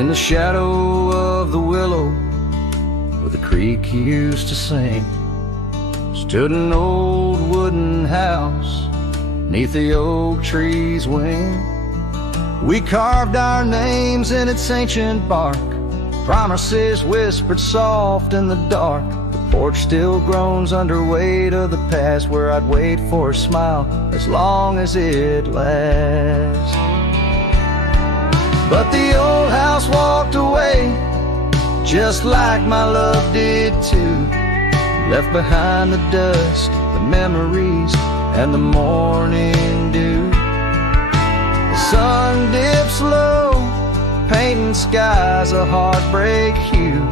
In the shadow of the willow where the creek used to sing, stood an old wooden house 'neath the oak tree's wing. We carved our names in its ancient bark, promises whispered soft in the dark. The porch still groans under weight of the past, where I'd wait for a smile as long as it lasts. But the old house walked away, just like my love did too. Left behind the dust, the memories, and the morning dew. The sun dips low, painting skies a heartbreak hue.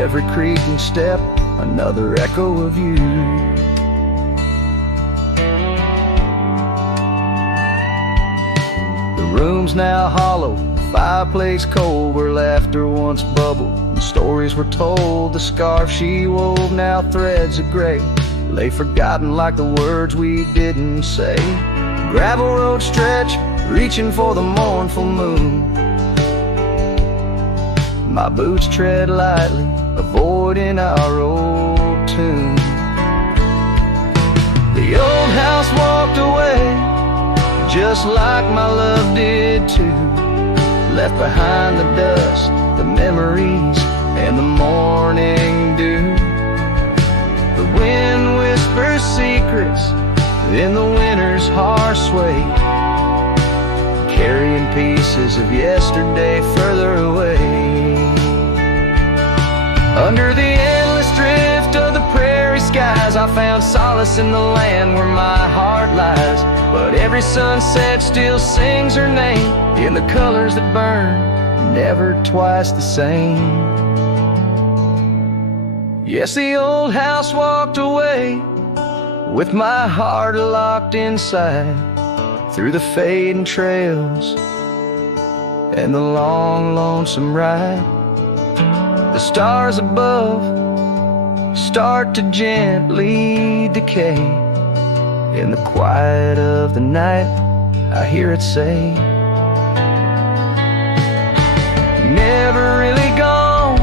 Every creaking step, another echo of you. The room's now hollow, the fireplace cold, where laughter once bubbled and stories were told. The scarf she wove, now threads of gray, lay forgotten like the words we didn't say. Gravel road stretch, reaching for the mournful moon. My boots tread lightly, avoiding our old tune. The old house walked away, just like my love did too. Left behind the dust, the memories, and the morning dew. The wind whispers secrets in the winter's harsh weight, carrying pieces of yesterday further away. Under the endless drift of the prairie skies, I found solace in the land where my heart lies. But every sunset still sings her name in the colors that burn, never twice the same. Yes, the old house walked away, with my heart locked inside, through the fading trails and the long, lonesome ride. The stars above start to gently decay. In the quiet of the night, I hear it say, never really gone,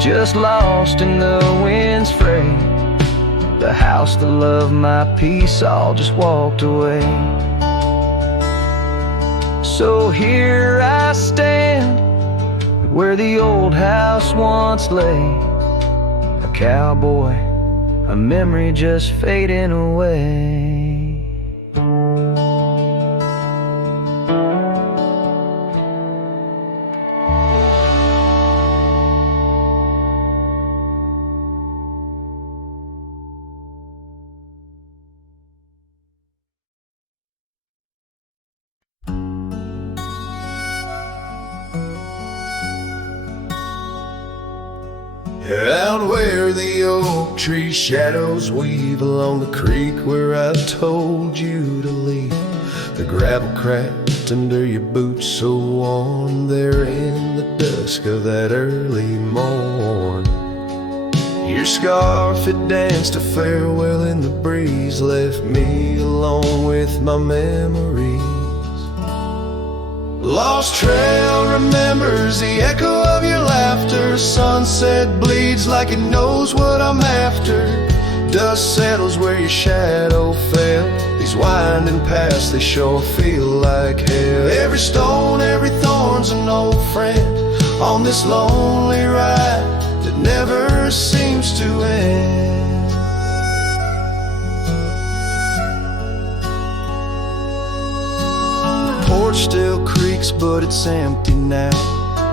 just lost in the wind's fray. The house that loved my peace all just walked away. So here I stand, where the old house once lay, a cowboy, a memory just fading away. Out where the oak tree shadows weave along the creek where I told you to leave, the gravel cracked under your boots so worn there in the dusk of that early morn. Your scarf had danced a farewell in the breeze, left me alone with my memories. Lost trail remembers the echo of your laughter. Sunset bleeds like it knows what I'm after. Dust settles where your shadow fell. These winding paths, they sure feel like hell. Every stone, every thorn's an old friend on this lonely ride that never seems to end. Porch still creaks, but it's empty now.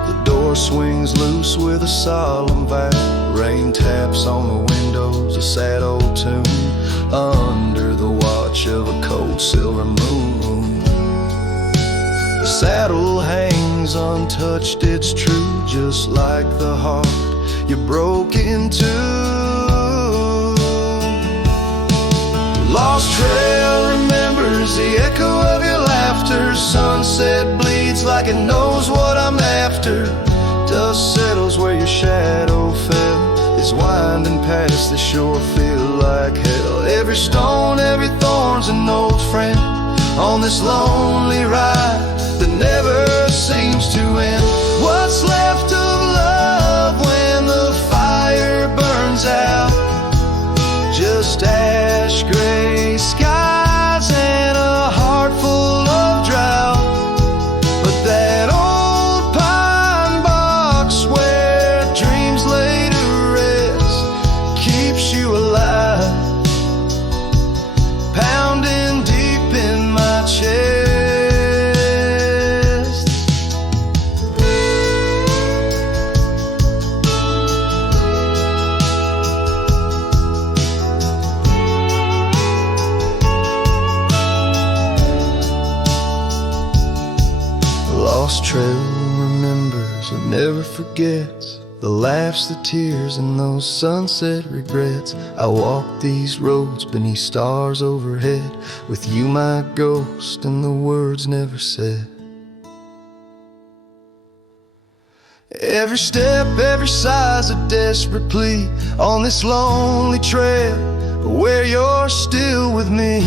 The door swings loose with a solemn vow. Rain taps on the windows, a sad old tune, under the watch of a cold silver moon. The saddle hangs untouched, it's true, just like the heart you broke into. Lost trail remembers the echo of your laughter. Sunset bleeds like it knows what I'm after. Dust settles where your shadow fell. These winding paths, they sure feel like hell. Every stone, every thorn's an old friend on this lonely ride that never seems to end. What's left of love when the fire burns out? Just ash gray skies and a heart full of drought. But that old pine box where dreams lay to rest keeps you alive, pounding deep in my chest. Lost trail remembers and never forgets the laughs, the tears, and those sunset regrets. I walk these roads beneath stars overhead, with you my ghost and the words never said. Every step, every sigh's a desperate plea on this lonely trail where you're still with me.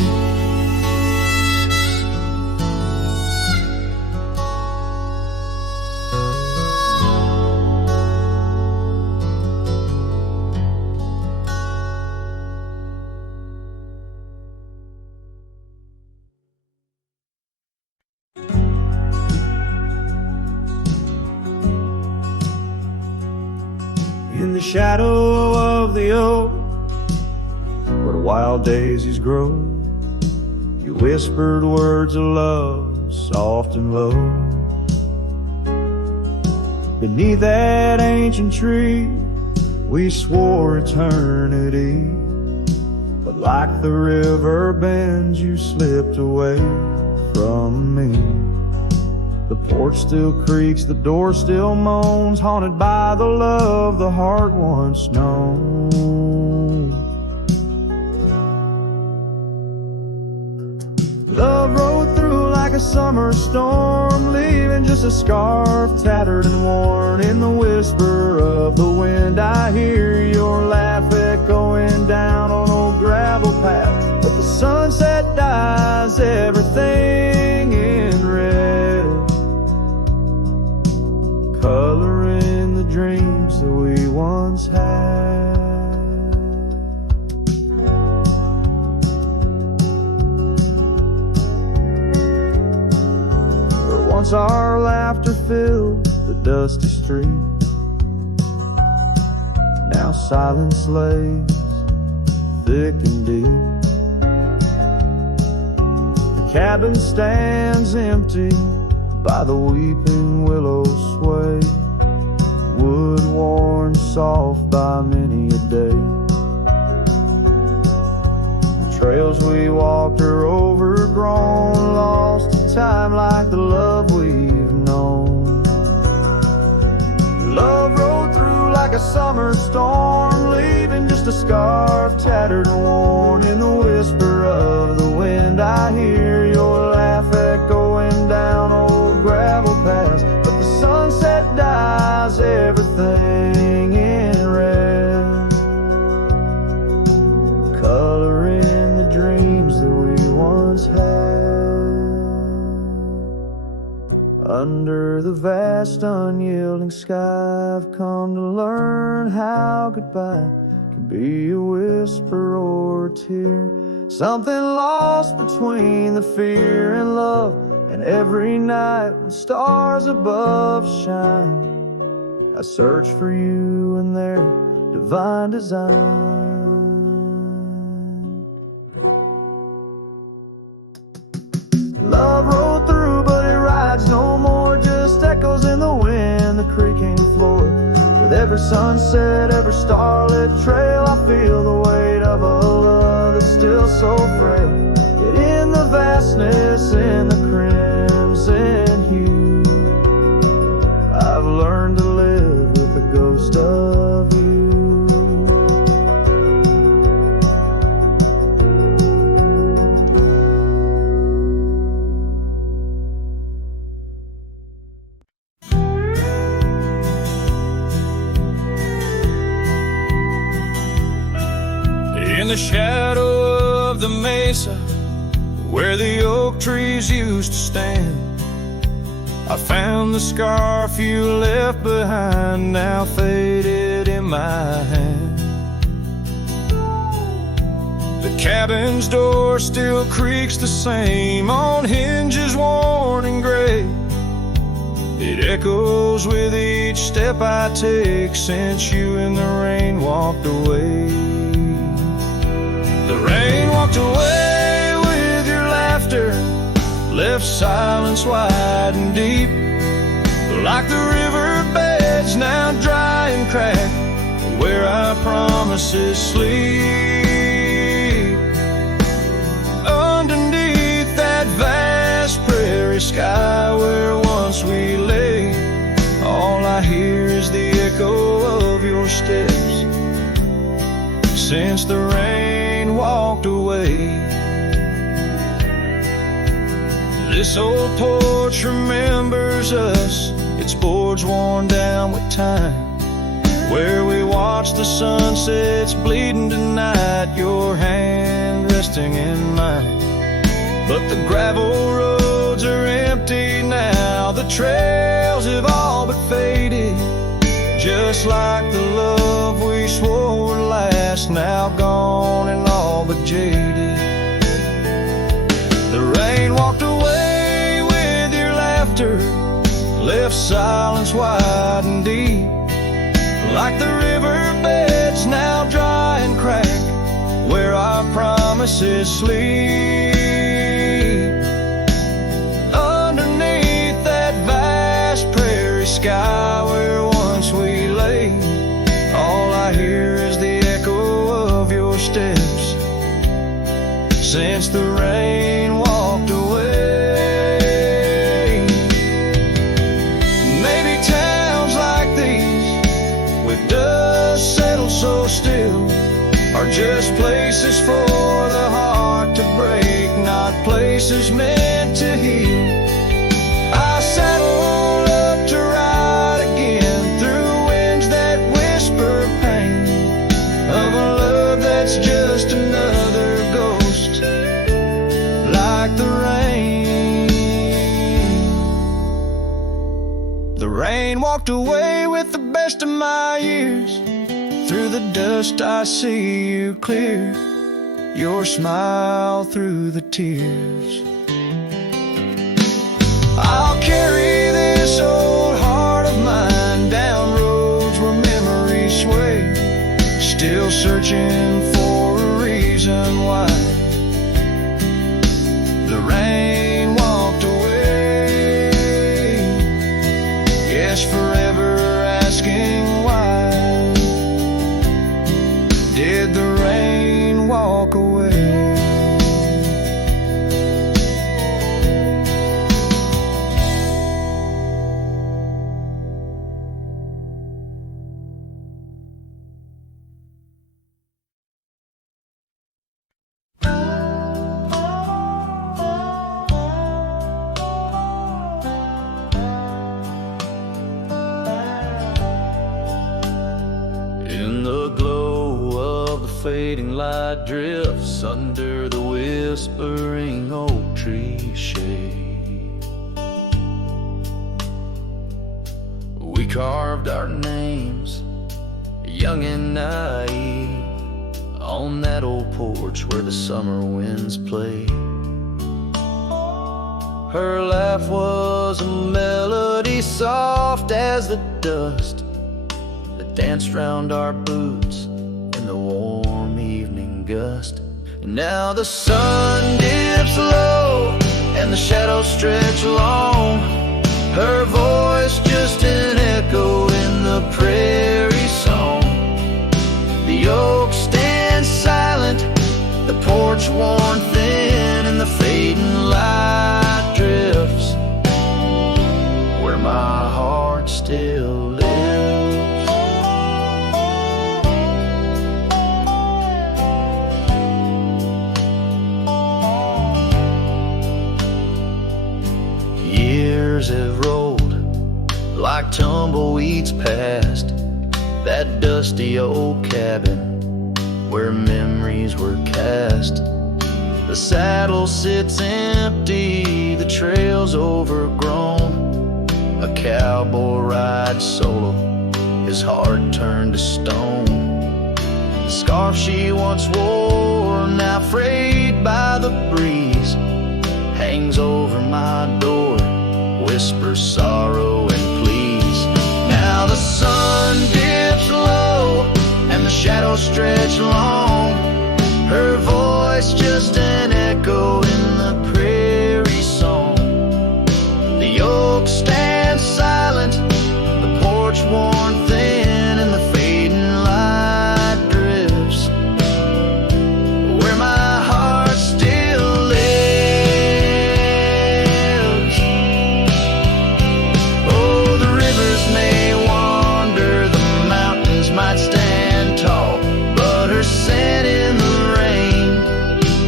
In the shadow of the oak, where wild daisies grow, you whispered words of love, soft and low. Beneath that ancient tree, we swore eternity, but like the river bends, you slipped away from me. The porch still creaks, the door still moans, haunted by the love the heart once known. Love rode through like a summer storm, leaving just a scarf tattered and worn. In the whisper of the wind, I hear your laugh echoing down on old gravel path. But the sunset dyes everything in red, coloring the dreams that we once had. Where once our laughter filled the dusty street, now silence lays thick and deep. The cabin stands empty by the weeping willow sway, wood worn soft by many a day. The trails we walked are overgrown, lost to time like the love we've known. Love rode through like a summer storm, leaving just a scarf tattered and worn. In the whisper of the wind, I hear your laugh echoing down old gravel paths. But the sunset dyes everything in red, coloring the dreams that we once had. Under the vast unyielding sky, I've come to learn how goodbye can be a whisper or a tear, something lost between the fear and love. And every night when stars above shine, I search for you in their divine design. Love rolled through, but it rides no more, just echoes in the wind, the creaking floor. With every sunset, every starlit trail, I feel the weight of a love that's still so frail. Yet in the vastness, in the crimson hue, I've learned to live with the ghost of you. In the shadow of the mesa, where the oak trees used to stand. I found the scarf you left behind, now faded in my hand. The cabin's door still creaks the same, on hinges worn and gray. It echoes with each step I take since you in the rain walked away. The rain walked away with your laughter, left silence wide and deep, like the riverbeds now dry and cracked, where our promises sleep. Underneath that vast prairie sky where once we lay, all I hear is the echo of your steps since the rain walked away. This old porch remembers us, its boards worn down with time, where we watch the sunsets bleeding tonight, your hand resting in mine. But the gravel roads are empty now, the trails have all but faded, just like the love we swore would last, now gone and all but jaded. The rain walked away with your laughter, left silence wide and deep, like the riverbeds now dry and cracked, where our promises sleep. Underneath that vast prairie sky where once we lay, all I hear is the echo of your steps since the rain walked away. Maybe towns like these, with dust settled so still, are just places for the heart to break, not places meant to heal. I saddle up to ride again through winds that whisper pain of a love that's just another ghost, like the rain. The rain walked away with the best of my years. Through the dust I see you clear, your smile through the tears. I'll carry this old heart of mine down roads where memories sway, still searching for a reason why the rain walked away. Yes, forever asking why did the rain walk away? In the glow of the fading light drifts under the whispering oak tree shade, we carved our names, young and naive, on that old porch where the summer winds played. Her laugh was a melody soft as the dust that danced round our boots in the warm evening gust. And now the sun dips low and the shadows stretch long, her voice just an echo in the prairie song. The oak stands silent, the porch worn thin, and the fading light drifts where my heart still lives. Years have rolled like tumbleweeds past that dusty old cabin where memories were cast. The saddle sits empty, the trail's overgrown. A cowboy rides solo, his heart turned to stone. The scarf she once wore, now frayed by the breeze, hangs over my door, whispers sorrow and pleas. Now the sun dips low and the shadows stretch long, her voice just an echo in the prairie song. The oak stands silent, the porch worn thin, and the fading light drifts where my heart still lives. Oh, the rivers may wander, the mountains might stand tall, but her scent in the rain,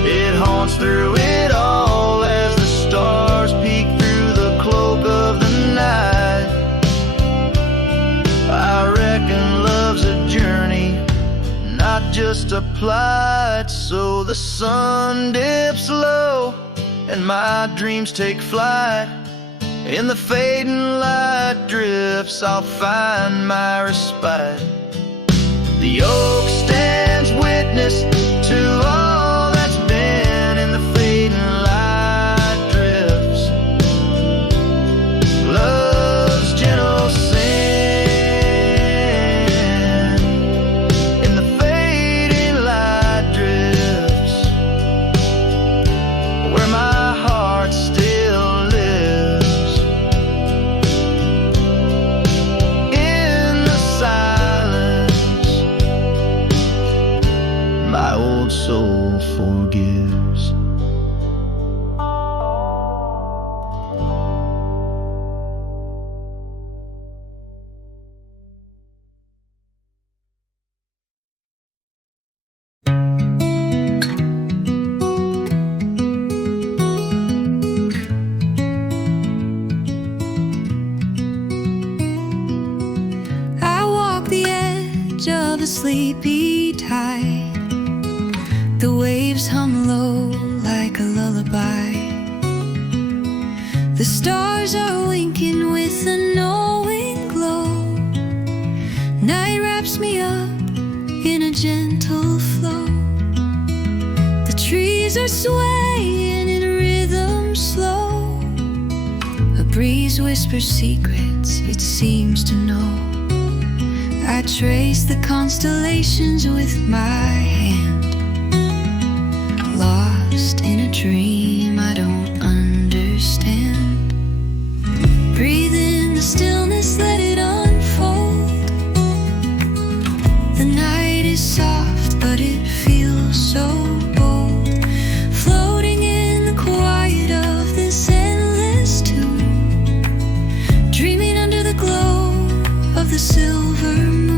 it haunts through it all as the stars peek through the cloak of the night. I reckon love's a journey, not just a plight. So the sun dips low and my dreams take flight. In the fading light drifts I'll find my respite. The oak stands witness to all that's been. In the fading light drifts love's gentle sin. In the fading light drifts where my heart still lives. In the silence my old soul forgives. I walk the edge of a sleepy tide. The waves hum low like a lullaby. The stars are winking with a knowing glow. Night wraps me up in a gentle flow. The trees are swaying in rhythm slow. A breeze whispers secrets it seems to know. I trace the constellations with my hand, lost in a dream I don't understand. Breathe in the stillness, let it unfold. The night is soft, but it feels so bold. Floating in the quiet of this endless tune, dreaming under the glow of the silver moon.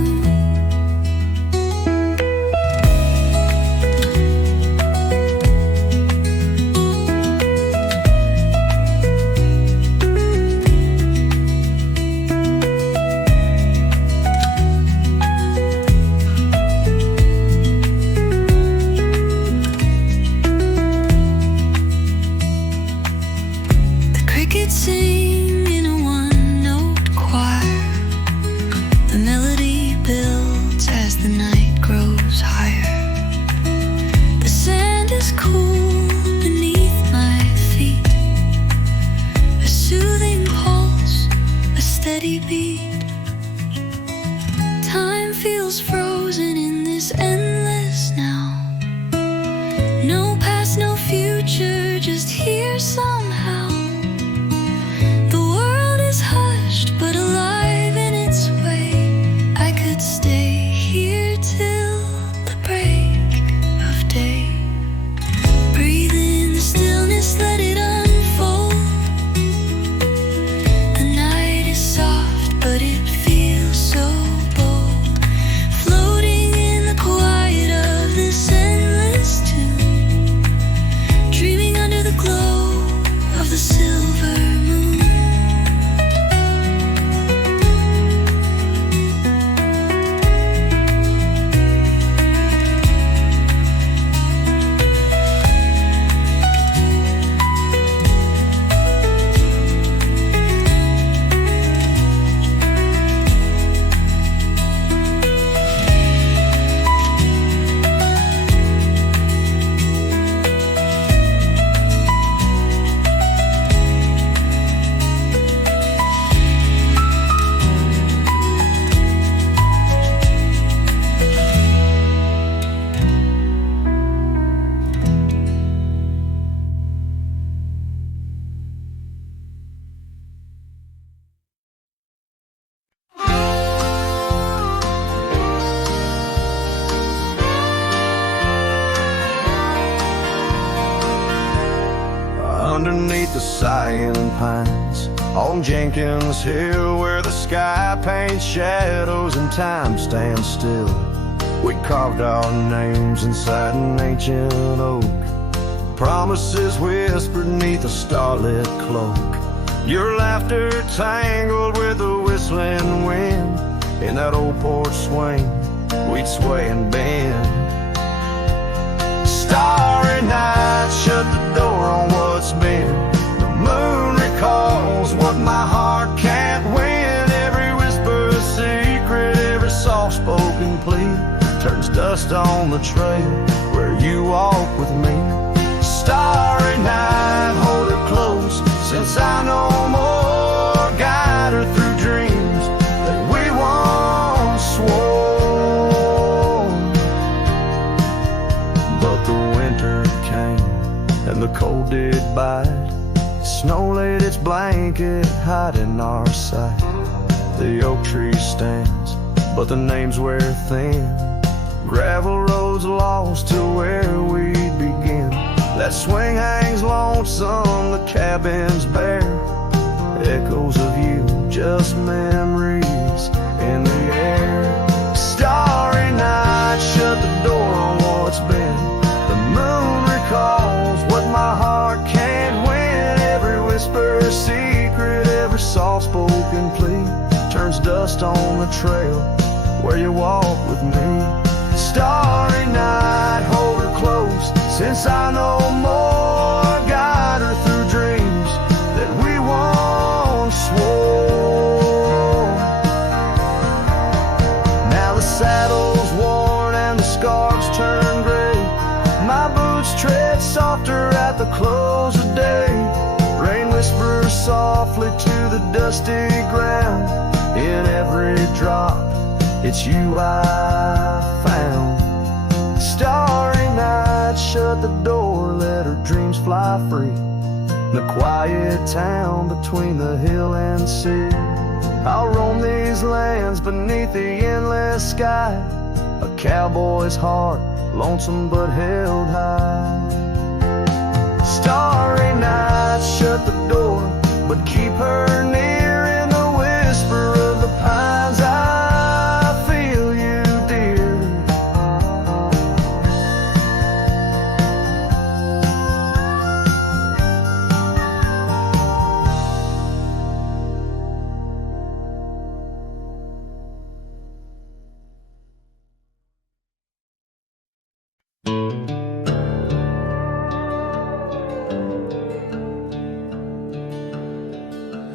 sighing pines on Jenkins Hill, where the sky paints shadows and time stands still. We carved our names inside an ancient oak, promises whispered neath a starlit cloak. Your laughter tangled with the whistling wind. In that old porch swing, we'd sway and bend. Starry night shut the door on what's been. The moon recalls what my heart can't win. Every whisper a secret, every soft-spoken plea turns dust on the trail where you walk with me. Starry night, hold her close, since I know more. Guide her through dreams that we once swore. But the winter came and the cold did bite. Snow laid its blanket, hiding our sight. The oak tree stands, but the names wear thin. Gravel roads lost to where we'd begin. That swing hangs lonesome, the cabin's bare. Echoes of you, just memories in the air. Starry night, shut the door on what's been. The moon recalls what my heart can't win. Every whisper a secret, every soft-spoken plea turns dust on the trail where you walk with me. Starry night, hold her close, since I know more. Guide her through dreams that we once swore. Now the saddle's worn and the scarves turn gray. My boots tread softer at the close of day. Rain whispers softly to the dusty ground. In every drop, it's you I found. Starry night, shut the door, let her dreams fly free. The quiet town between the hill and sea. I'll roam these lands beneath the endless sky. A cowboy's heart, lonesome but held high. Starry night, shut the door, but keep her near. In the whisper of the pines, I feel you, dear.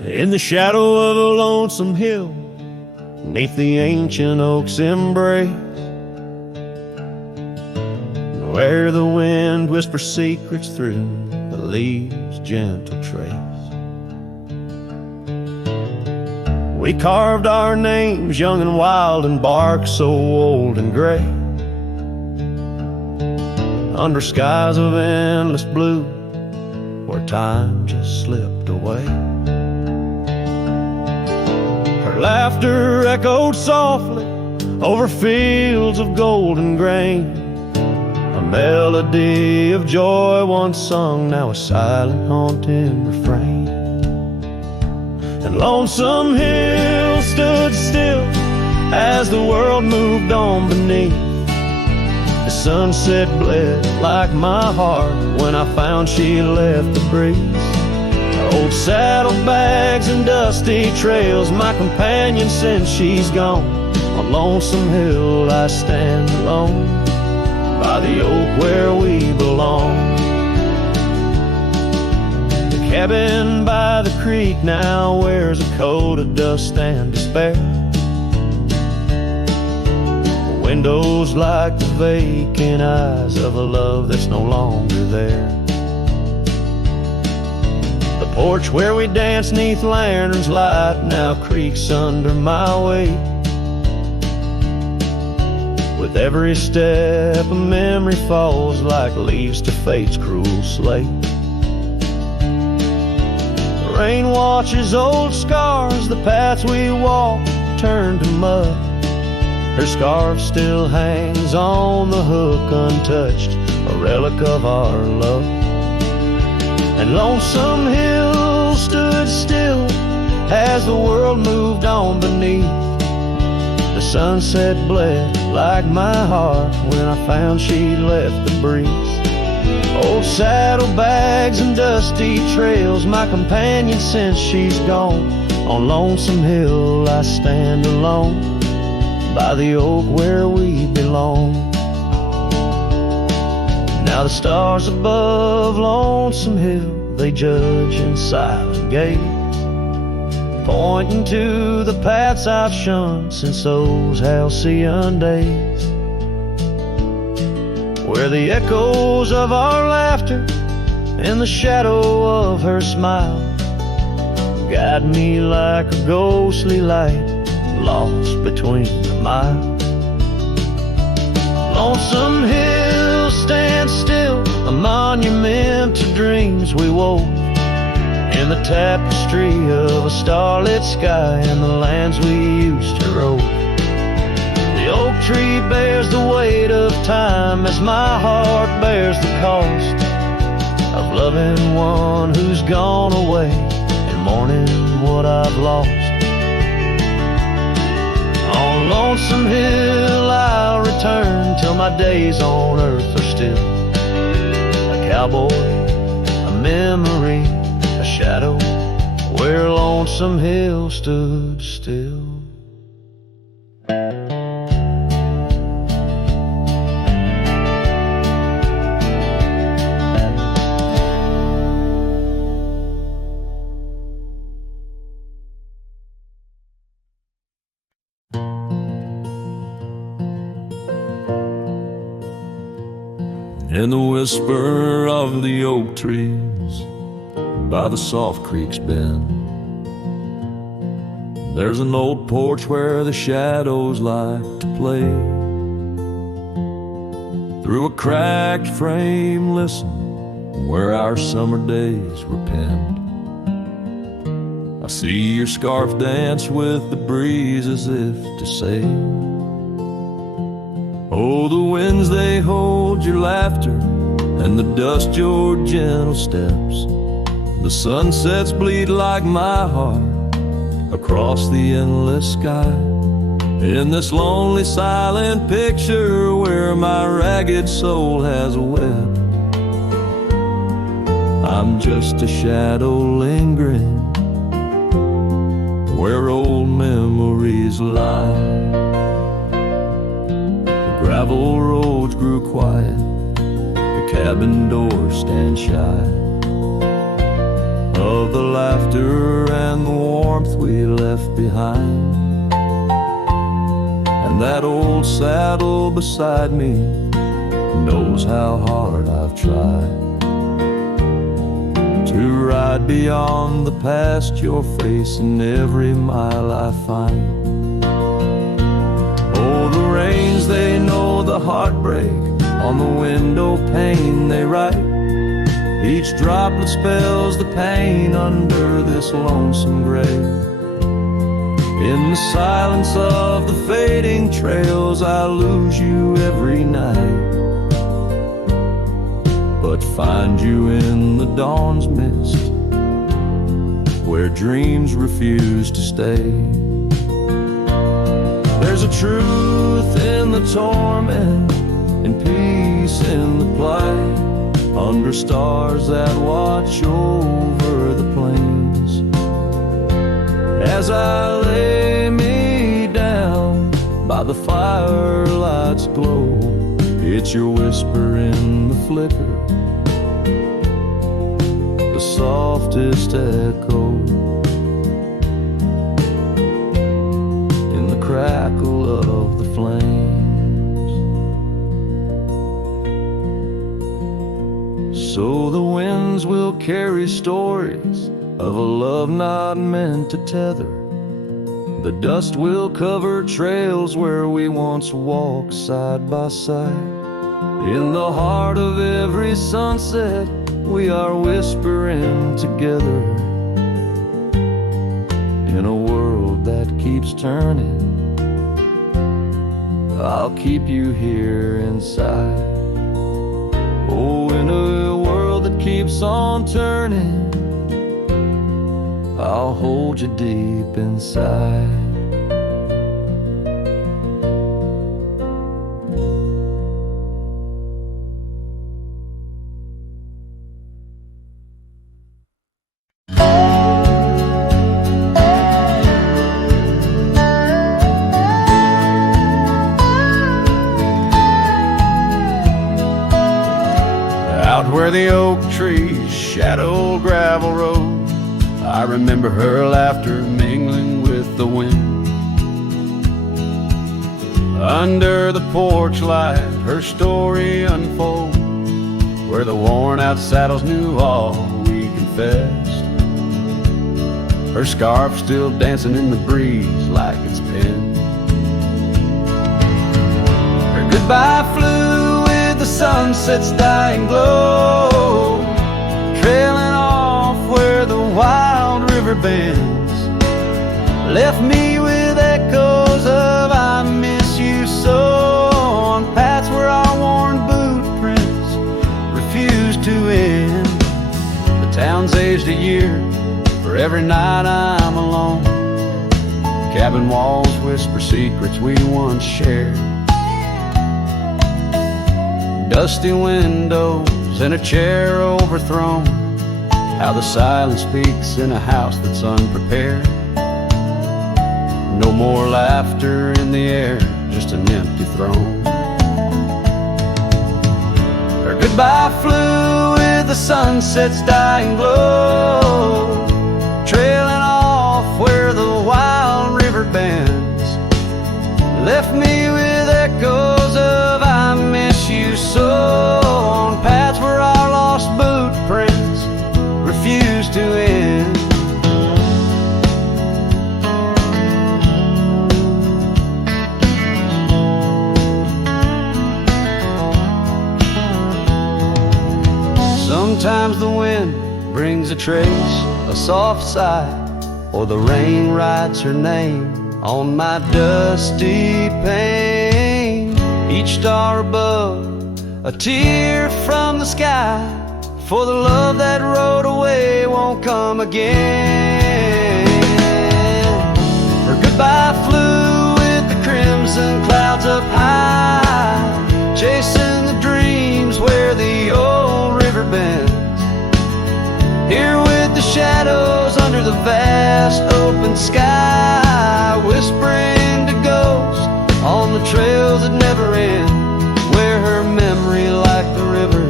In the shadow of a lonesome hill, neath the ancient oak's embrace, where the wind whispers secrets through the leaves' gentle trace, we carved our names young and wild in bark so old and gray, under skies of endless blue where time just slipped away. Her laughter echoed softly over fields of golden grain, a melody of joy once sung, now a silent haunting refrain. And Lonesome Hill stood still as the world moved on beneath. The sunset bled like my heart when I found she left the breeze. Old saddlebags and dusty trails, my companion since she's gone. On Lonesome Hill I stand alone, by the oak where we belong. The cabin by the creek now wears a coat of dust and despair. The windows like the vacant eyes of a love that's no longer there. The porch where we danced neath lanterns light now creaks under my weight. With every step a memory falls like leaves to fate's cruel slate. The rain washes old scars, the paths we walked turned to mud. Her scarf still hangs on the hook untouched, a relic of our love. And Lonesome Hill stood still as the world moved on beneath. The sunset bled like my heart when I found she'd left the breeze. Old saddlebags and dusty trails, my companion since she's gone. On Lonesome Hill I stand alone by the oak where we belong. Now the stars above Lonesome Hill, they judge in silent gaze, pointing to the paths I've shunned since those halcyon days, where the echoes of our laughter and the shadow of her smile guide me like a ghostly light lost between the miles. Lonesome Hill stands still, a monument to dreams we wove, in the tapestry of a starlit sky and the lands we used to rove. The oak tree bears the weight of time as my heart bears the cost of loving one who's gone away and mourning what I've lost. On Lonesome Hill I'll return till my days on earth are still a cowboy, a memory, a shadow where Lonesome Hill stood still. In the whisper of the oak trees by the soft creek's bend, there's an old porch where the shadows like to play. Through a cracked frame listen where our summer days were penned. I see your scarf dance with the breeze as if to say, oh, the winds they hold your laughter and the dust your gentle steps. The sunsets bleed like my heart across the endless sky. In this lonely silent picture where my ragged soul has wept, I'm just a shadow lingering where old memories lie. Gravel roads grew quiet, the cabin doors stand shy of the laughter and the warmth we left behind. And that old saddle beside me knows how hard I've tried to ride beyond the past you're facing every mile I find. Oh, the rains, they know the heartbreak on the window pane they write. Each droplet spells the pain under this lonesome grave. In the silence of the fading trails I lose you every night, but find you in the dawn's mist where dreams refuse to stay. There's a truth in the torment and peace in the plight, under stars that watch over the plains. As I lay me down by the firelight's glow, it's your whisper in the flicker, the softest echo in the crackle of the flames. So the winds will carry stories of a love not meant to tether. The dust will cover trails where we once walked side by side. In the heart of every sunset we are whispering together. In a world that keeps turning, I'll keep you here inside. Oh, in a world that keeps on turning, I'll hold you deep inside. Out where the oak trees shadow gravel road, I remember her laughter mingling with the wind. Under the porch light, her story unfolds, where the worn out saddles knew all we confessed. Her scarf still dancing in the breeze like it's pinned. Her goodbye flew with the sunset's dying glow, trailing off where the wild river bends, left me with echoes of I miss you so, on paths where our worn boot prints refuse to end. The town's aged a year for every night I'm alone. Cabin walls whisper secrets we once shared. Dusty windows and a chair overthrown, how the silence speaks in a house that's unprepared. No more laughter in the air, just an empty throne. Her goodbye flew with the sunset's dying glow, trailing off where the wild river bends, left me with echoes of I miss you so, on paths where our lost boot prints refuse to end. Sometimes the wind brings a trace, a soft sigh, or the rain writes her name on my dusty pane. Each star above, a tear from the sky, for the love that rode away won't come again. Her goodbye flew with the crimson clouds up high, chasing the dreams where the old river bends. Here with the shadows under the vast open sky, whispering to ghosts on the trails that never end, where her memory like the river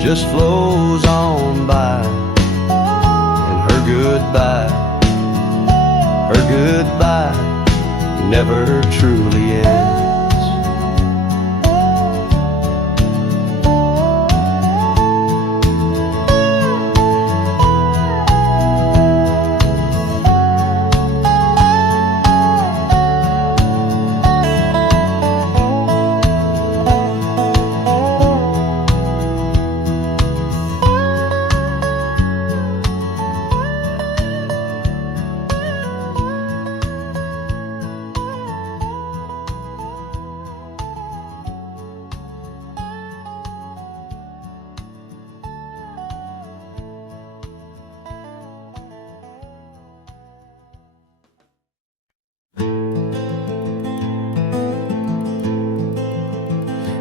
just flows on by, and her goodbye never truly ends.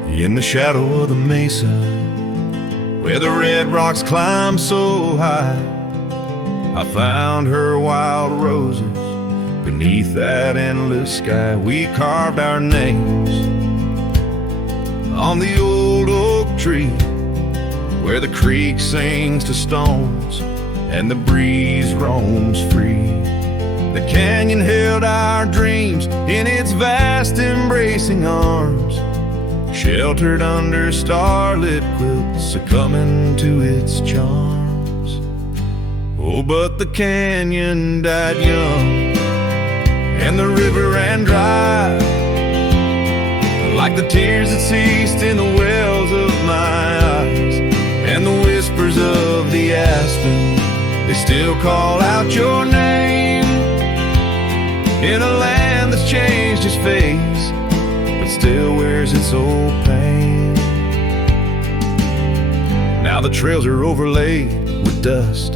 In the shadow of the mesa, where the red rocks climb so high, I found her wild roses beneath that endless sky. We carved our names on the old oak tree, where the creek sings to stones and the breeze roams free. The canyon held our dreams in its vast embracing arms, sheltered under starlit quilts, succumbing to its charms. Oh, but the canyon died young, and the river ran dry, like the tears that ceased in the wells of my eyes. And the whispers of the aspen, they still call out your name, in a land that's changed its face, but still wears its old pain. Now the trails are overlaid with dust,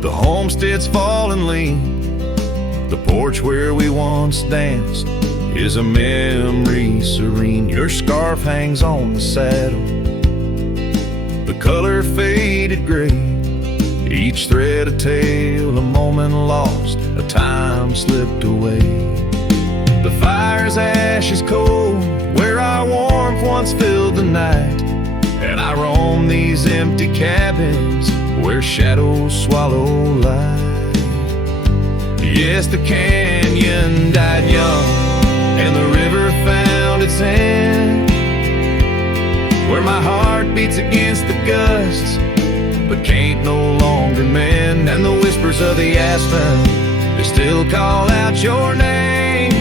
The homestead's fallen lean. The porch where we once danced is a memory serene. Your scarf hangs on the saddle, the color faded gray. Each thread a tale, a moment lost, a time slipped away. The fire's ashes cold, where our warmth once filled the night. And I roam these empty cabins, where shadows swallow light. Yes, the canyon died young, and the river found its end, where my heart beats against the gusts, but can't no longer mend. And the whispers of the aspen, they still call out your name,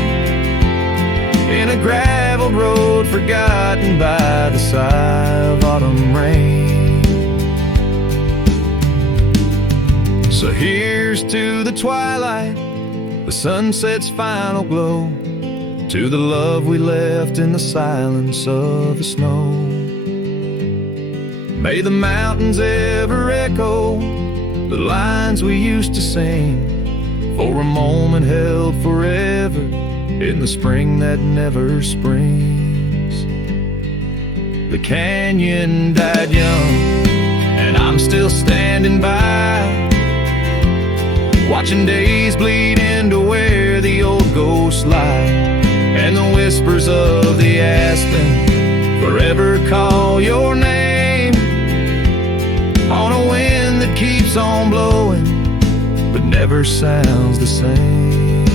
in a gravel road forgotten by the sigh of autumn rain. So here's to the twilight, the sunset's final glow, to the love we left in the silence of the snow. May the mountains ever echo the lines we used to sing, for a moment held forever in the spring that never springs. The canyon died young, and I'm still standing by, watching days bleed into where the old ghosts lie. And the whispers of the aspen forever call your name, on a wind that keeps on blowing but never sounds the same.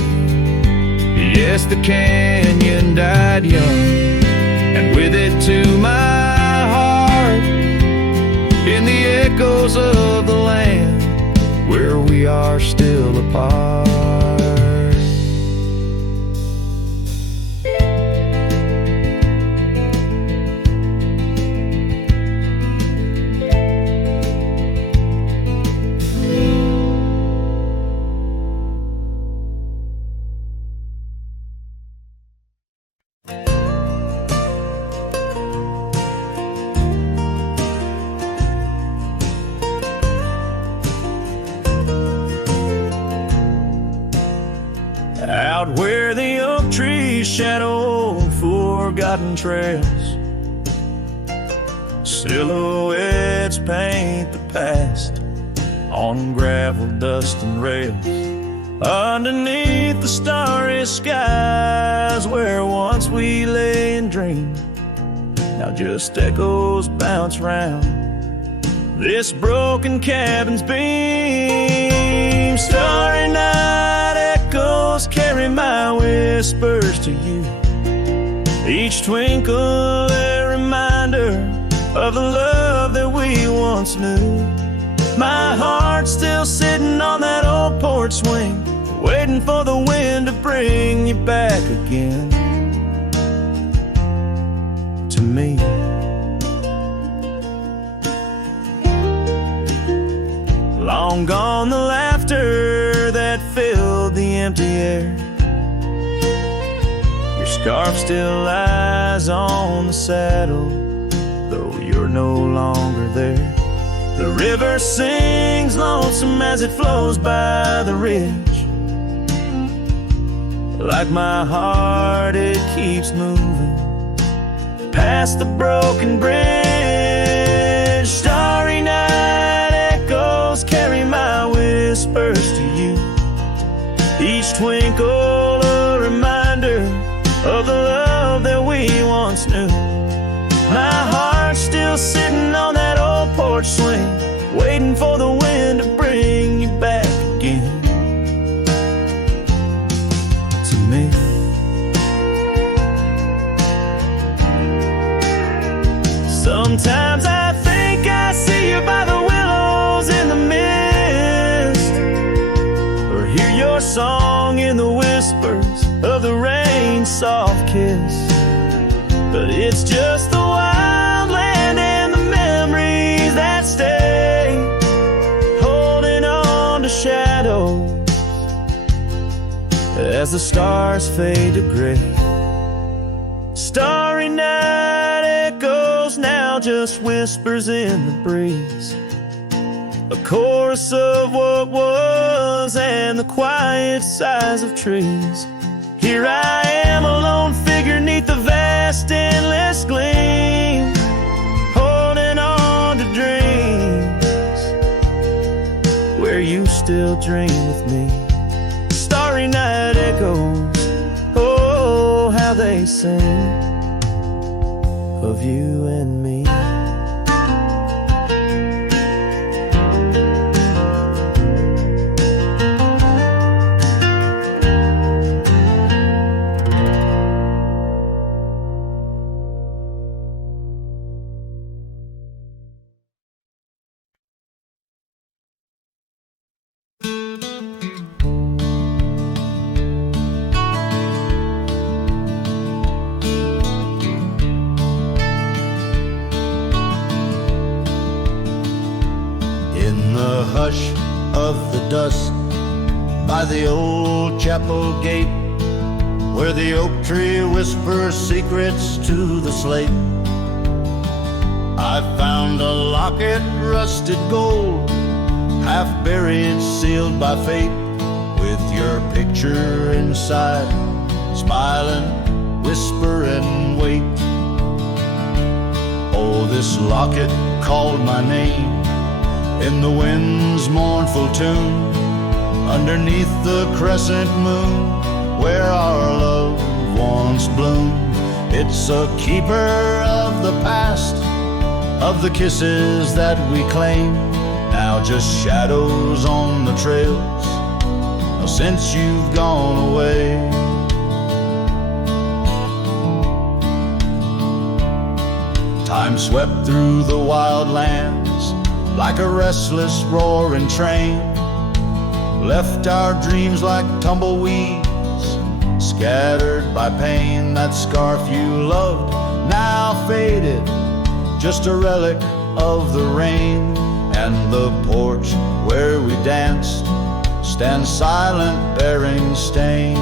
Yes, the canyon died young, and with it to my heart, in the echoes of the land where we are still apart. Out where the oak trees shadow forgotten trails, silhouettes paint the past on gravel, dust, and rails. Underneath the starry skies where once we lay and dreamed, now just echoes bounce round this broken cabin's beam. Starry night echoes carry my whispers to you, each twinkle a reminder of the love that we once knew. My heart's still sitting on that old porch swing, waiting for the wind to bring you back again to me. Long gone the laughter that filled the empty air, your scarf still lies on the saddle, though you're no longer there. The river sings lonesome as it flows by the ridge, like my heart it keeps moving past the broken bridge. Starry night echoes carry my whispers to you, each twinkle a reminder of the love that we once knew. My heart's still sitting on that old porch swing, waiting for the wind to bring you back again to me. Sometimes I think I see you by the willows in the mist, or hear your song in the whispers of the rain's soft kiss. But it's just the wild land and the memories that stay, holding on to shadows as the stars fade to gray. Starry night echoes now just whispers in the breeze, a chorus of what was and the quiet sighs of trees. Here I am, a lone figure neath the vast, endless gleam, holding on to dreams where you still dream with me. Starry night echoes, oh, how they sing of you and me. Hush of the dusk by the old chapel gate, where the oak tree whispers secrets to the slate. I found a locket, rusted gold, half buried, sealed by fate, with your picture inside, smiling, whispering, wait. Oh, this locket called my name in the wind's mournful tune, underneath the crescent moon, where our love once bloomed. It's a keeper of the past, of the kisses that we claim, now just shadows on the trails, since you've gone away. Time swept through the wild lands like a restless roaring train, left our dreams like tumbleweeds, scattered by pain. That scarf you loved, now faded, just a relic of the rain. And the porch where we danced stands silent, bearing stain.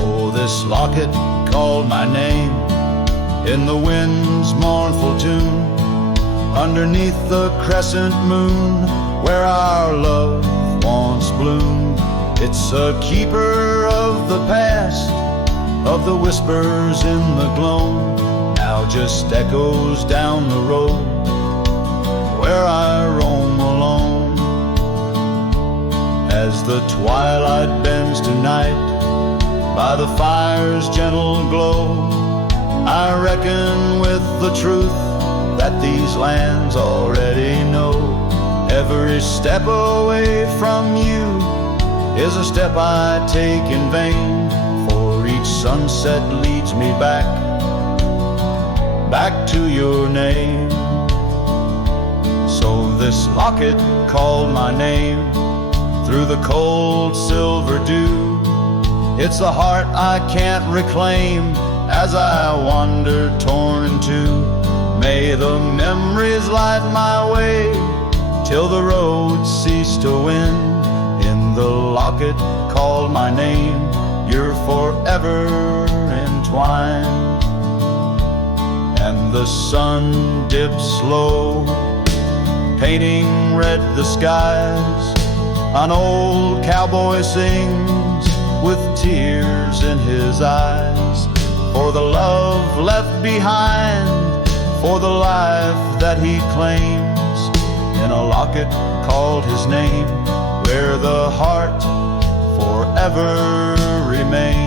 Oh, this locket called my name in the wind's mournful tune, underneath the crescent moon, where our love once bloomed. It's a keeper of the past, of the whispers in the gloam, now just echoes down the road, where I roam alone. As the twilight bends tonight, by the fire's gentle glow, I reckon with the truth that these lands already know. Every step away from you is a step I take in vain, for each sunset leads me back to your name. So this locket called my name through the cold silver dew. It's the heart I can't reclaim as I wander torn in two. May the memories light my way till the road cease to wind. In the locket called my name, you're forever entwined. And the sun dips low, painting red the skies. An old cowboy sings with tears in his eyes, for the love left behind, for the life that he claims, in a locket called his name, where the heart forever remains.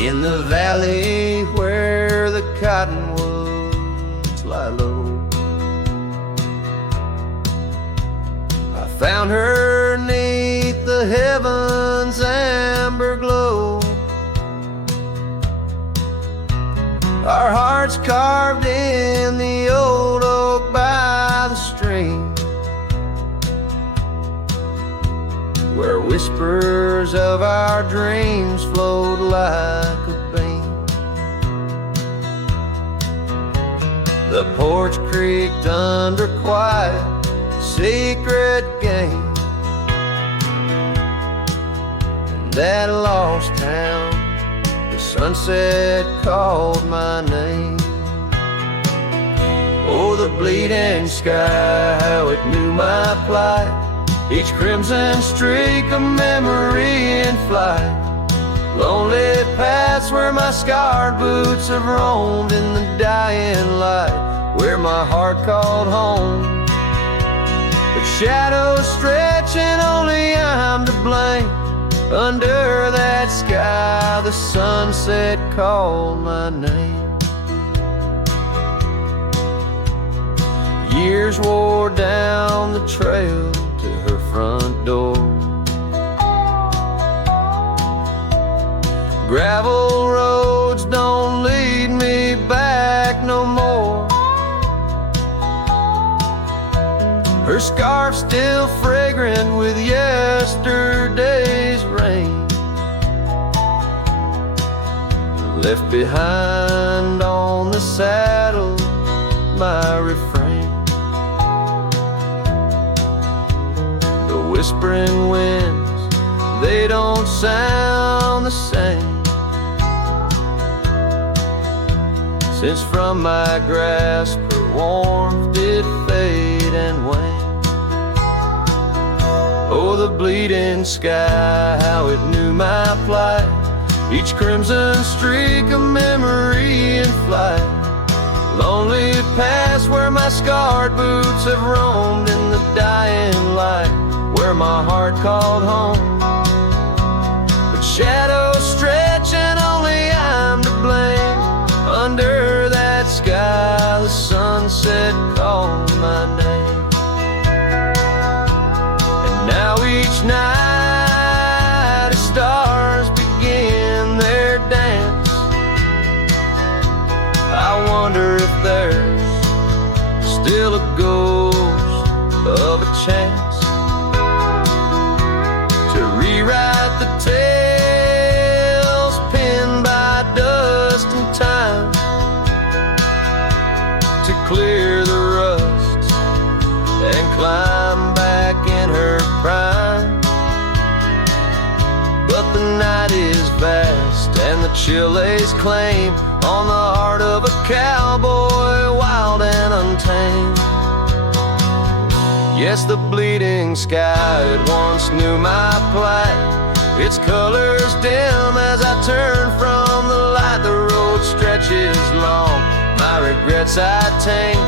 in the valley where the cottonwoods lie low. I found her 'neath the heavens' amber glow. Our hearts carved in the old oak by the stream, where whispers of our dreams flowed like a beam. The porch creaked under quiet, secret game. In that lost town, the sunset called my name. Oh, the bleeding sky, how it knew my plight. Each crimson streak a memory in flight. Lonely paths where my scarred boots have roamed in the dying light, where my heart called home. But shadows stretch and only I'm to blame. Under that sky, the sunset called my name. Years wore down the trail to her front door. Gravel roads don't lead me back no more. Her scarf still fragrant with yesterday's rain, left behind on the saddle my refrain. The whispering winds, they don't sound the same, since from my grasp her warmth did fade and wane. Oh, the bleeding sky, how it knew my plight. Each crimson streak a memory in flight. Lonely paths where my scarred boots have roamed in the dying light, where my heart called home. But shadows stretch and only I'm to blame. Under that sky, the sunset called my name. And now each night as stars begin their dance, I wonder if there's still a ghost of a chance to rewrite the tales pinned by dust and time, to clear the rust and climb back in her prime. But the night is vast and the chill lays claim on the heart of a cowboy, wild and untamed. Yes, the bleeding sky, it once knew my plight. Its colors dim as I turn from the light. The road stretches long, my regrets I tame.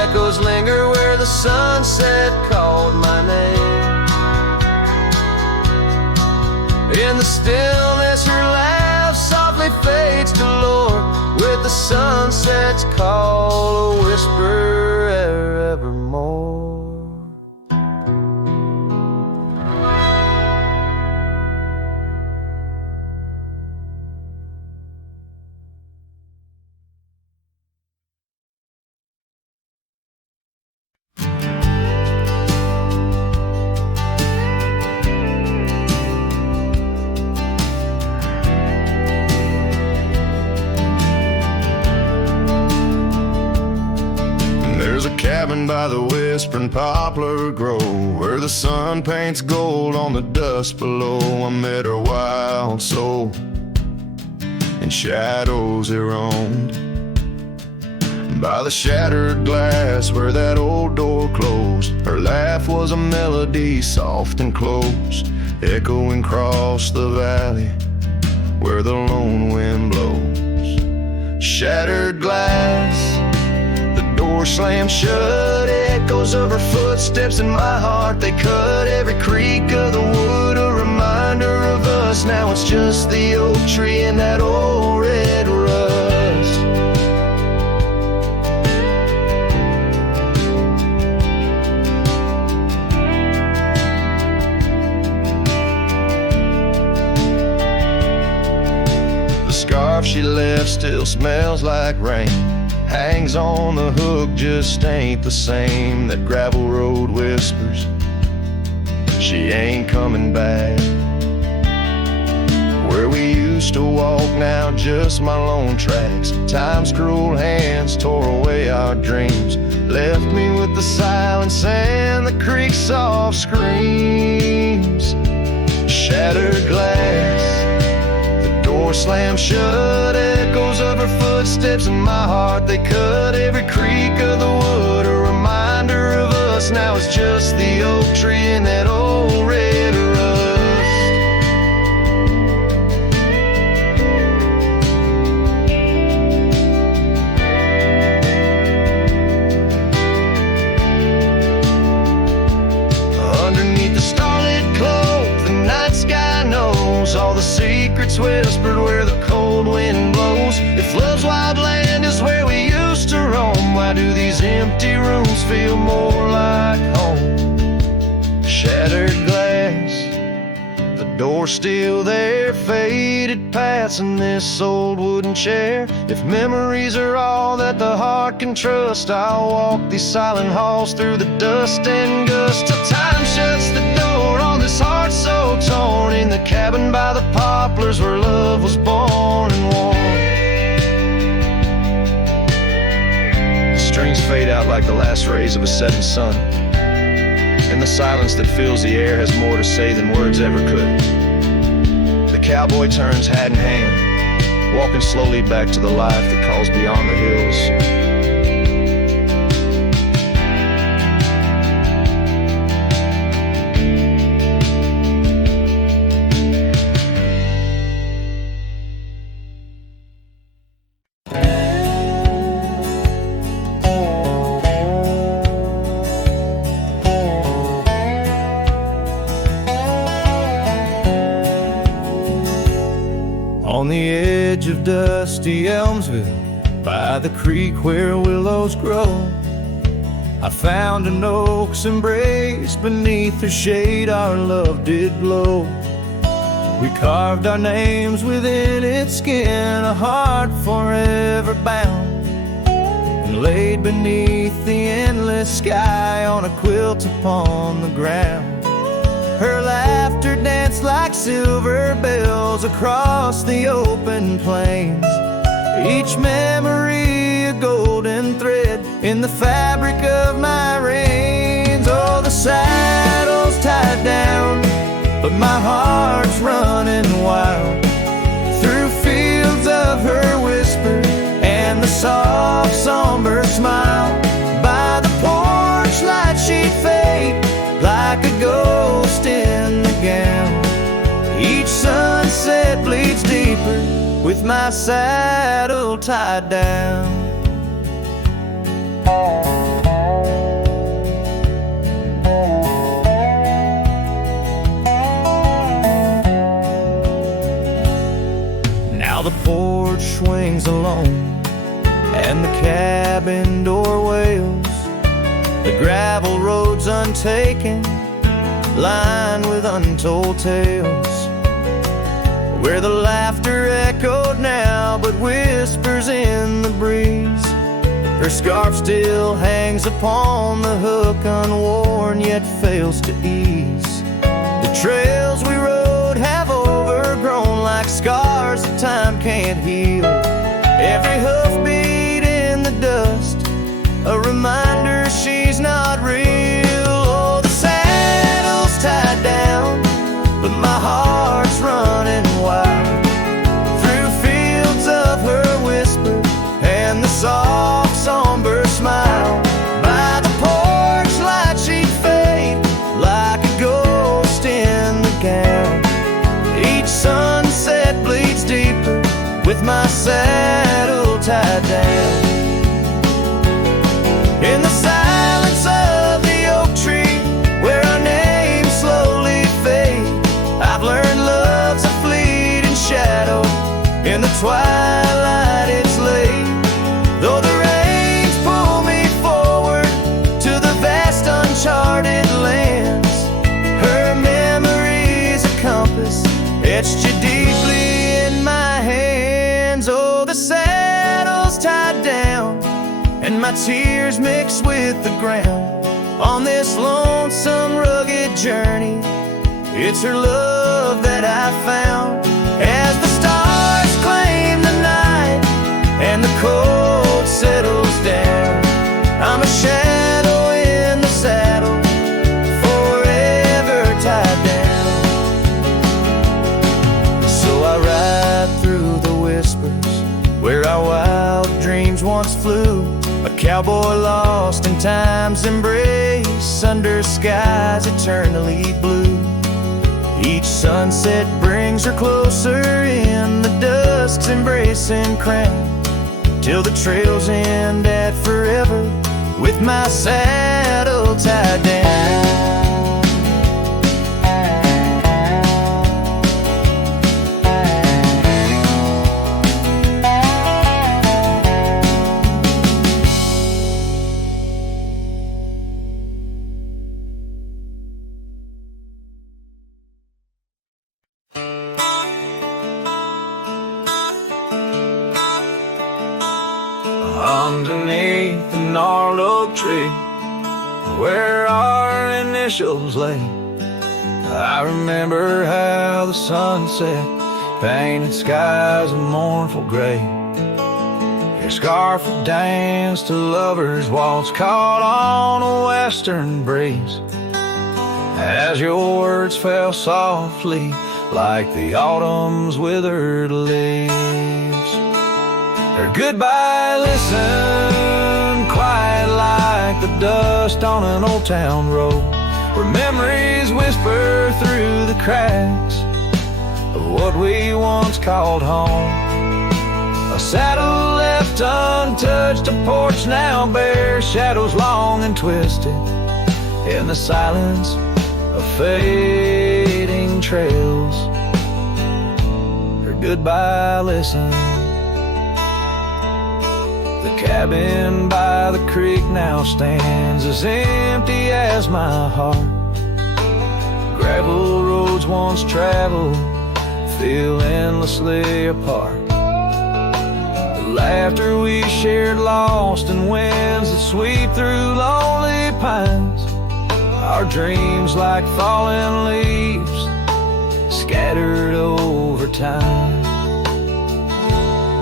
Echoes linger where the sunset called my name. In the stillness, her laugh softly fades to lore, with the sunset's call a whisper evermore. By the whispering poplar grove, where the sun paints gold on the dust below. I met her wild soul, in shadows it roamed. By the shattered glass where that old door closed, her laugh was a melody soft and close, echoing across the valley where the lone wind blows. Shattered glass, door slammed shut, it echoes of her footsteps in my heart. They cut every creak of the wood, a reminder of us. Now it's just the oak tree and that old red rust. The scarf she left still smells like rain, hangs on the hook, just ain't the same. That gravel road whispers she ain't coming back. Where we used to walk, now just my lone tracks. Time's cruel hands tore away our dreams, left me with the silence and the creek's soft screams. Shattered glass, the door slammed shut, echoes of her footsteps in my heart. They cut every creak of the wood, a reminder of us. Now it's just the oak tree and that old red rust. Underneath the starlit cloak, the night sky knows all the secrets whispered where the cold wind blows. If love's wild land is where we used to roam, why do these empty rooms feel more like home? Shattered glass, the door still there, faded paths in this old wooden chair. If memories are all that the heart can trust, I'll walk these silent halls through the dust and gust till time shuts the door on this heart so torn. In the cabin by the poplars where love was born and worn. The strings fade out like the last rays of a setting sun, and the silence that fills the air has more to say than words ever could. The cowboy turns hat in hand, walking slowly back to the life that calls beyond the hills. On the edge of dusty Elmsville, by the creek where willows grow, I found an oak's embrace. Beneath the shade our love did glow. We carved our names within its skin, a heart forever bound, and laid beneath the endless sky on a quilt upon the ground. Her laughter danced like silver bells across the open plains, each memory a golden thread in the fabric of my reins. Oh, the saddle's tied down, but my heart's running wild through fields of her whisper and the soft somber smile. By the porch light she'd fade like a ghost in the gown. Each sunset bleeds deeper with my saddle tied down. Now the porch swings alone and the cabin door wails. The gravel road's untaken, lined with untold tales, where the laughter echoed now but whispers in the breeze. Her scarf still hangs upon the hook, unworn yet fails to ease. The trails we rode have overgrown like scars that time can't heal. Every hoofbeat in the dust, a reminder she's not real. Oh, the saddle's tied down, but my heart's running wild through fields of her whisper and the soft somber smile. By the porch light she'd fade like a ghost in the gown. Each sunset bleeds deeper with my saddle tied down. In the silence of my tears mix with the ground on this lonesome, rugged journey. It's her love that I found. As the stars claim the night and the cold settles down, I'm a shadow in the saddle, forever tied down. So I ride through the whispers where our wild dreams once flew, a cowboy lost in time's embrace under skies eternally blue. Each sunset brings her closer in the dusk's embracing crown, till the trails end at forever with my saddle tied down. Underneath the gnarled oak tree where our initials lay, I remember how the sunset painted skies a mournful gray. Your scarf would dance to lovers' waltz caught on a western breeze, as your words fell softly like the autumn's withered leaves. Her goodbye listened, quiet like the dust on an old town road, where memories whisper through the cracks of what we once called home. A saddle left untouched, a porch now bare, shadows long and twisted in the silence of fading trails. Her goodbye listened. The cabin by the creek now stands as empty as my heart. Gravel roads once traveled feel endlessly apart. The laughter we shared lost in winds that sweep through lonely pines. Our dreams like fallen leaves scattered over time.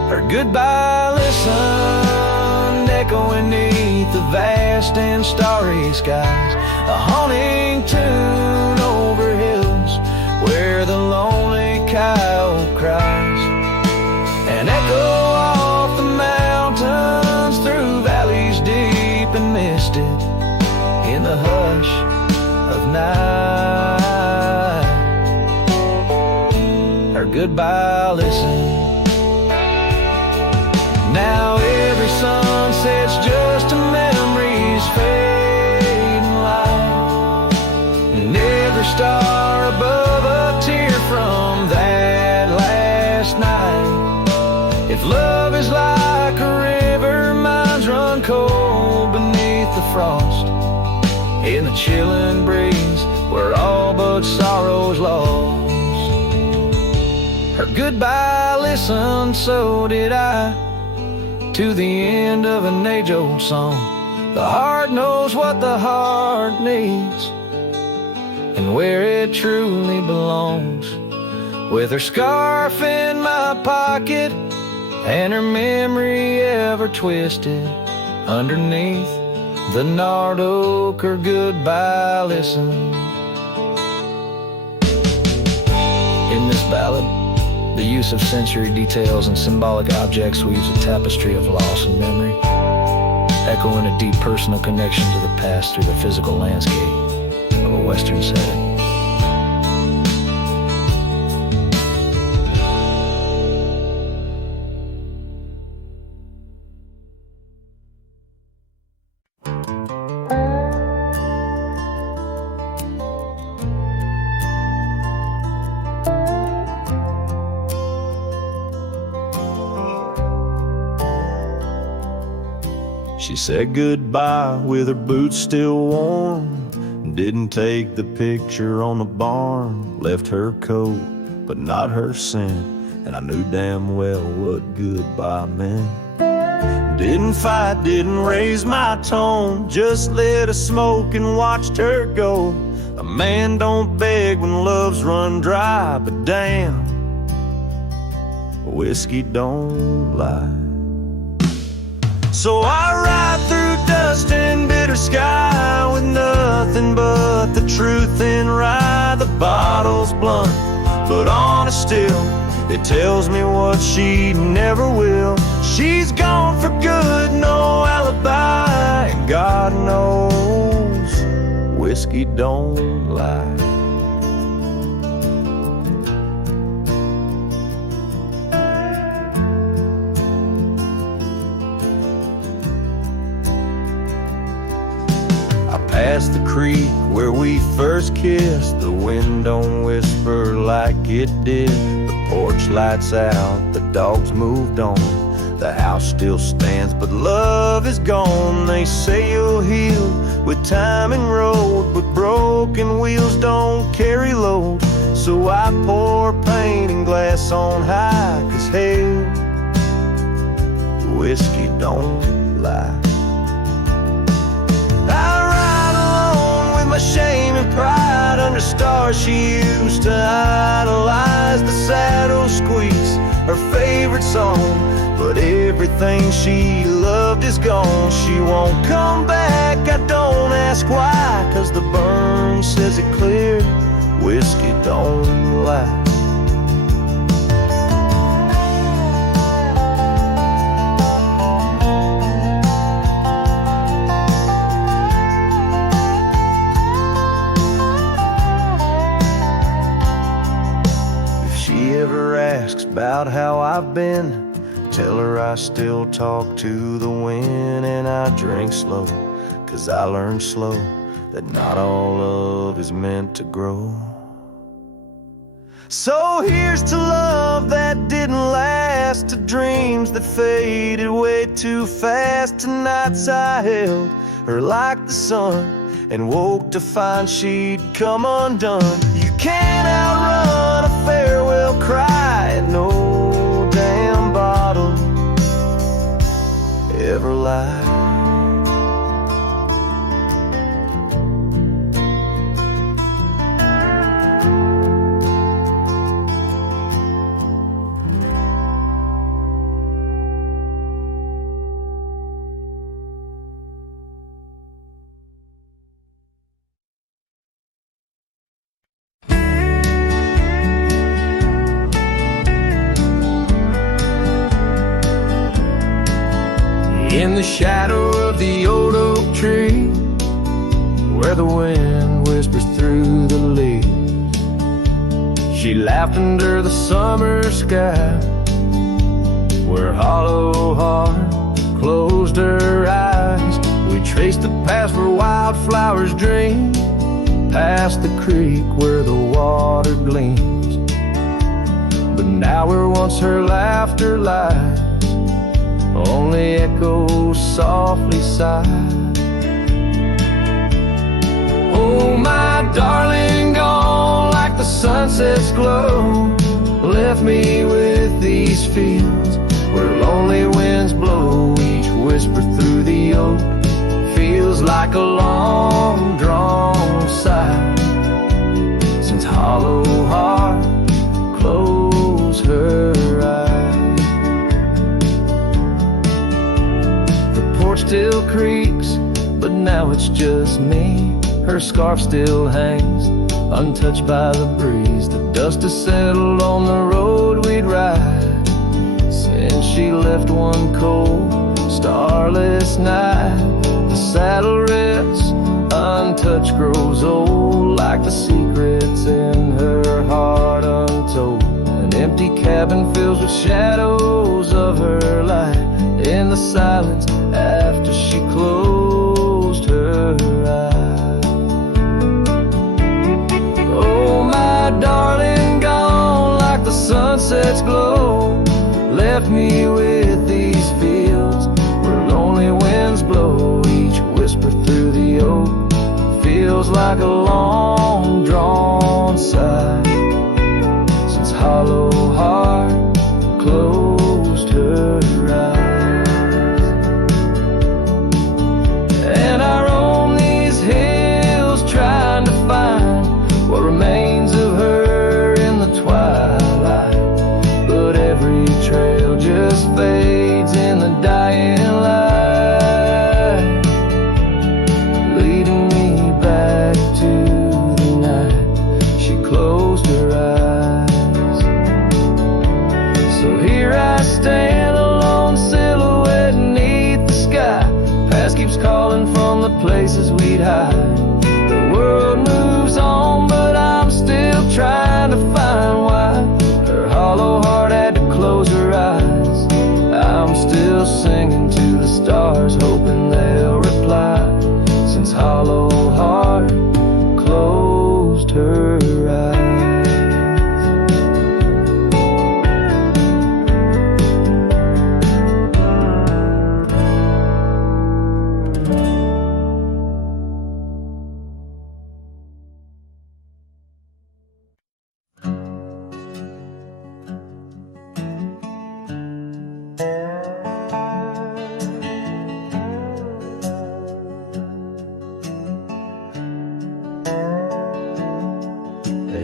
Her goodbye listened, echoing neath the vast and starry skies, a haunting tune over hills where the lonely coyote cries, an echo off the mountains through valleys deep and misted in the hush of night. Her goodbye listened. Now every sunset's just a memory's fading light, and every star above a tear from that last night. If love is like a river, mine's run cold beneath the frost, in the chilling breeze where all but sorrow's lost. Her goodbye listened, so did I, to the end of an age-old song. The heart knows what the heart needs and where it truly belongs. With her scarf in my pocket and her memory ever twisted underneath the gnarled oak, her goodbye listen. In this ballad, the use of sensory details and symbolic objects weaves a tapestry of loss and memory, echoing a deep personal connection to the past through the physical landscape of a Western setting. She said goodbye with her boots still warm, didn't take the picture on the barn, left her coat but not her scent, and I knew damn well what goodbye meant. Didn't fight, didn't raise my tone, just lit a smoke and watched her go. A man don't beg when love's run dry, but damn, whiskey don't lie. So I ride through dust and bitter sky with nothing but the truth in rye. The bottle's blunt, but honest still. It tells me what she never will. She's gone for good, no alibi, and God knows whiskey don't lie. Past the creek where we first kissed, the wind don't whisper like it did. The porch lights out, the dogs moved on, the house still stands, but love is gone. They say you'll heal with time and road, but broken wheels don't carry load. So I pour paint and glass on high, 'cause hell, whiskey don't lie. My shame and pride under stars she used to idolize. The saddle squeaks, her favorite song, but everything she loved is gone. She won't come back, I don't ask why, 'cause the burn says it clear, whiskey don't lie. About how I've been, tell her I still talk to the wind, and I drink slow, 'cause I learned slow that not all love is meant to grow. So here's to love that didn't last, to dreams that faded way too fast, to nights I held her like the sun and woke to find she'd come undone. You can't outrun a farewell cry, and no damn bottle ever lied. In the shadow of the old oak tree, where the wind whispers through the leaves, she laughed under the summer sky, where hollow heart closed her eyes. We traced the path where wildflowers dream, past the creek where the water gleams. But now where once her laughter lies, only echoes softly sigh. Oh, my darling, gone like the sunset's glow, left me with these fields where lonely winds blow. Each whisper through the oak feels like a long drawn sigh, since hollow heart closed her eyes. Still creaks, but now it's just me. Her scarf still hangs, untouched by the breeze. The dust has settled on the road we'd ride, since she left one cold, starless night. The saddle rests, untouched, grows old, like the secrets in her heart untold. An empty cabin fills with shadows of her light, in the silence after she closed her eyes. Oh, my darling, gone like the sunset's glow, left me with these fields where lonely winds blow. Each whisper through the oak feels like a long drawn sigh, since hollow heart closed her eyes.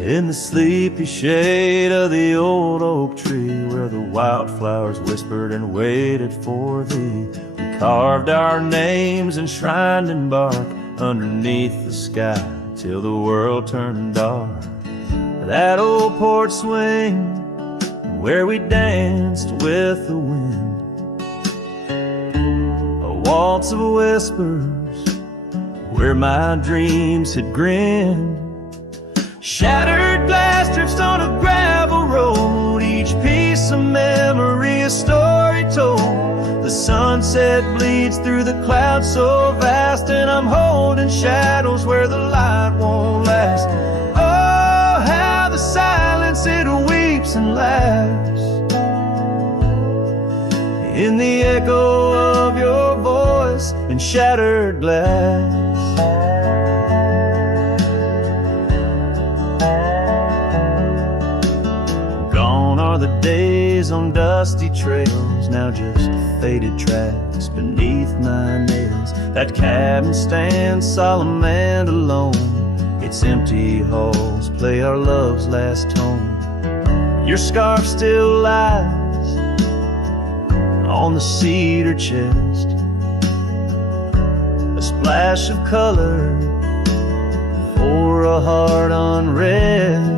In the sleepy shade of the old oak tree, where the wildflowers whispered and waited for thee, we carved our names enshrined in bark underneath the sky till the world turned dark. That old porch swing where we danced with the wind, a waltz of whispers where my dreams had grinned. Shattered glass drifts on a gravel road, each piece of memory a story told. The sunset bleeds through the clouds so vast, and I'm holding shadows where the light won't last. Oh, how the silence it weeps and laughs in the echo of your voice and shattered glass. The days on dusty trails, now just faded tracks beneath my nails. That cabin stands solemn and alone, its empty halls play our love's last tone. Your scarf still lies on the cedar chest, a splash of color for a heart unrest.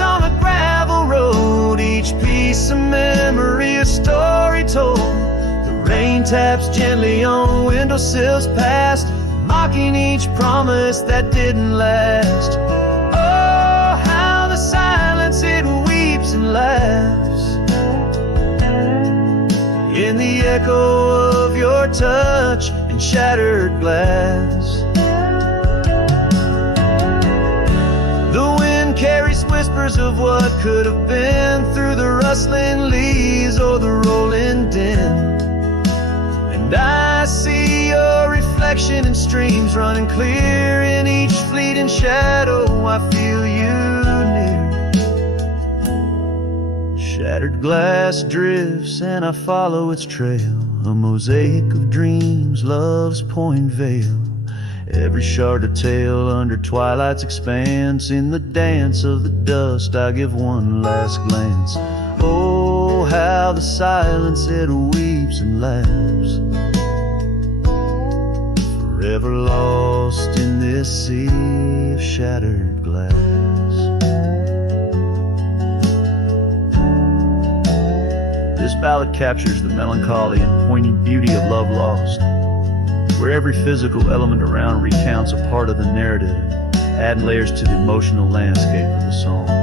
On a gravel road, each piece of memory a story told. The rain taps gently on windowsills past, mocking each promise that didn't last. Oh, how the silence it weeps and laughs in the echo of your touch and shattered glass. The wind carries whispers of what could have been through the rustling leaves or the rolling din. And I see your reflection in streams running clear in each fleeting shadow. I feel you near. Shattered glass drifts and I follow its trail, a mosaic of dreams, love's point veil. Every shard of tale under twilight's expanse, in the dance of the dust I give one last glance. Oh, how the silence it weeps and laughs, forever lost in this sea of shattered glass. This ballad captures the melancholy and poignant beauty of love lost, where every physical element around recounts a part of the narrative, adding layers to the emotional landscape of the song.